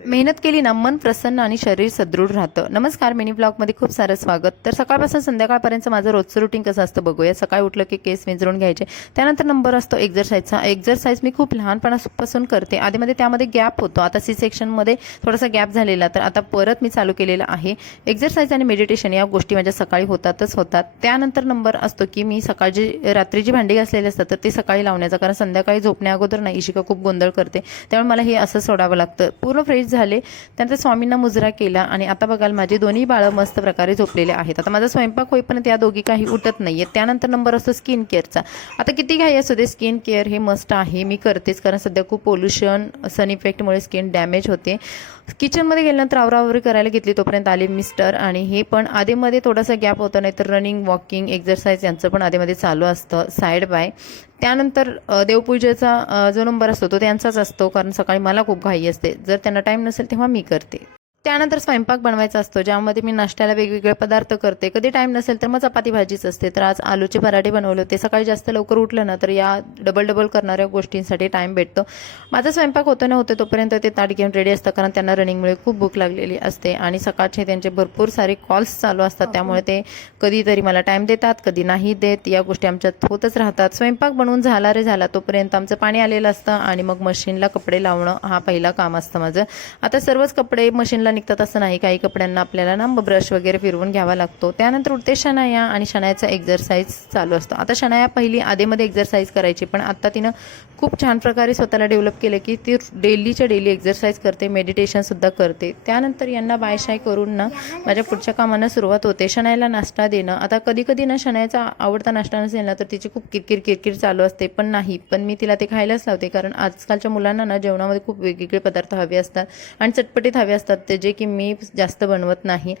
मेहनत केली ना मन प्रसन्न आणि शरीर सदृढ राहतं। नमस्कार, मिनी ब्लॉगमध्ये खूप सारं स्वागत। तर सकाळपासून संध्याकाळपर्यंत माझं रोजचं रुटीन कसं असतं बघूया। सकाळी उठलं की केस विंचरून घ्यायचे, त्यानंतर नंबर असतो एक्झरसाईजचा। एक्झरसाईज मी खूप लहानपणापासून करते, आधीमध्ये त्यामध्ये गॅप होतो, आता सी सेक्शनमध्ये थोडासा गॅप झालेला, तर आता परत मी चालू केलेला आहे। एक्झरसाईज आणि मेडिटेशन या गोष्टी माझ्या सकाळी होतातच होतात। त्यानंतर नंबर असतो की मी सकाळची रात्रीची भांडी घासलेली असतात तर ते सकाळी लावण्याचा, कारण संध्याकाळी झोपण्या अगोदर ना इशिका खूप गोंधळ करते, त्यामुळे मला हे असं सोडावं लागतं। पूर्ण फ्रेश झाले, त्यानंतर स्वामींना मुजरा केला आणि आता बघाल माझी दोन्ही बाळं मस्त प्रकारे झोपलेले आहेत। आता माझा स्वयंपाक होईपर्यंत या दोघी काही उठत नाहीये। त्यानंतर नंबर असतो स्किन केअरचा। आता किती घाई असू दे, स्किन केअर हे मस्ट आहे, मी करतेच, कारण सध्या खूप पोल्युशन सन इफेक्टमुळे स्किन डॅमेज होते। किचनमध्ये गेल्यानंतर आवरावरी करायला घेतली, तोपर्यंत आले मिस्टर, आणि हे पण आधीमध्ये थोडासा गॅप होता, नाही तर रनिंग वॉकिंग एक्झरसाईज यांचं पण आधीमध्ये चालू असतं साईड बाय। त्यानंतर देवपूजेचा जो नंबर असतो तो त्यांचाच असतो, कारण सकाळी मला खूप घाई असते, जर त्यांना टाईम नसेल तेव्हा मी करते। त्यानंतर स्वयंपाक बनवायचा असतो, ज्यामध्ये मी नाश्त्याला वेगवेगळे पदार्थ करते, कधी टाईम नसेल तर मग चपाती भाजीच असते। तर आज आलूचे पराठे बनवले होते। सकाळी जास्त लवकर उठलं ना तर या डबल करणाऱ्या गोष्टींसाठी टाईम भेटतो। माझा स्वयंपाक होतं ना होते तोपर्यंत ते ताट घेऊन रेडी असतं, कारण त्यांना रनिंगमुळे खूप भूक लागलेली असते आणि सकाळचे त्यांचे भरपूर सारे कॉल्स चालू असतात, त्यामुळे ते कधीतरी मला टाईम देतात, कधी नाही देत, या गोष्टी आमच्यात होतच राहतात। स्वयंपाक बनवून झाला रे झाला तोपर्यंत आमचं पाणी आलेलं असतं आणि मग मशीनला कपडे लावणं हा पहिला काम असतं माझं। आता सर्वच कपडे मशीनला निघतात असं नाही, काही कपड्यांना आपल्याला ना ब्रश वगैरे फिरवून घ्यावा लागतो। त्यानंतर उठते शनाया आणि शनायाचा एक्झरसाईज चालू असतो। आता शनाया पहिली आधीमध्ये एक्झरसाईज करायची, पण आता तिनं खूप छान प्रकारे स्वतःला डेव्हलप केलं की ती डेलीच्या डेली एक्झरसाईज करते, मेडिटेशनसुद्धा करते। त्यानंतर यांना बायशाय करून ना माझ्या पुढच्या कामांना सुरुवात होते। शनायाला नाश्ता देणं, आता कधी कधी ना शनायाचा आवडता नाश्ता नसेल ना तर तिची खूप किरकिर चालू असते, पण मी तिला ते खायलाच लावते, कारण आजकालच्या मुलांना ना जेवणामध्ये खूप वेगवेगळे पदार्थ हवे असतात आणि चटपटीत हवे असतात, ते जे की मी जास्त बनवत नाही।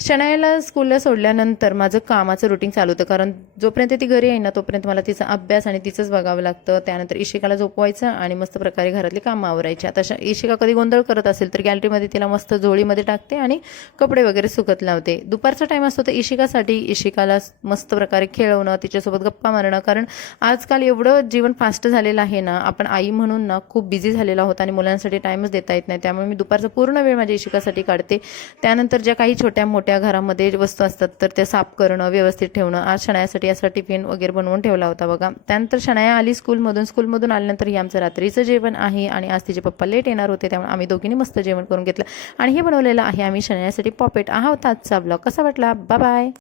शनायाला स्कूलला सोडल्यानंतर माझं कामाचं रुटीन चालू होतं, कारण जोपर्यंत ती घरी आहे ना तोपर्यंत मला तिचा अभ्यास आणि तिचंच बघावं लागतं। त्यानंतर इशिकाला झोपवायचं आणि मस्त प्रकारे घरातली कामं आवरायची। आता इशिका कधी गोंधळ करत असेल तर गॅलरीमध्ये तिला मस्त झोळीमध्ये टाकते आणि कपडे वगैरे सुकत लावते। दुपारचा टाईम असतो तर इशिकासाठी, इशिकाला मस्त प्रकारे खेळवणं, तिच्यासोबत गप्पा मारणं, कारण आजकाल एवढं जीवन फास्ट झालेलं आहे ना, आपण आई म्हणून ना खूप बिझी झालेला होता आणि मुलांसाठी टाईमच देता येत नाही, त्यामुळे मी दुपारचा पूर्ण वेळ माझ्या इशिकासाठी काढते। त्यानंतर ज्या काही छोट्या मोठ्या घरामध्ये वस्तू असतात तर ते साफ करणं, व्यवस्थित ठेवणं। आज शनायासाठी असा टिफिन वगैरे बनवून ठेवला होता बघा। त्यानंतर शनाया आली स्कूलमधून आल्यानंतर ही आमचं रात्रीचं जेवण आहे आणि आज तिचे पप्पा लेट येणार होते, त्यामुळे आम्ही दोघींनी मस्त जेवण करून घेतलं आणि हे बनवलेलं आहे आम्ही शनायासाठी पॉपेट। हा होता आजचा ब्लॉग, कसा वाटला? Bye bye.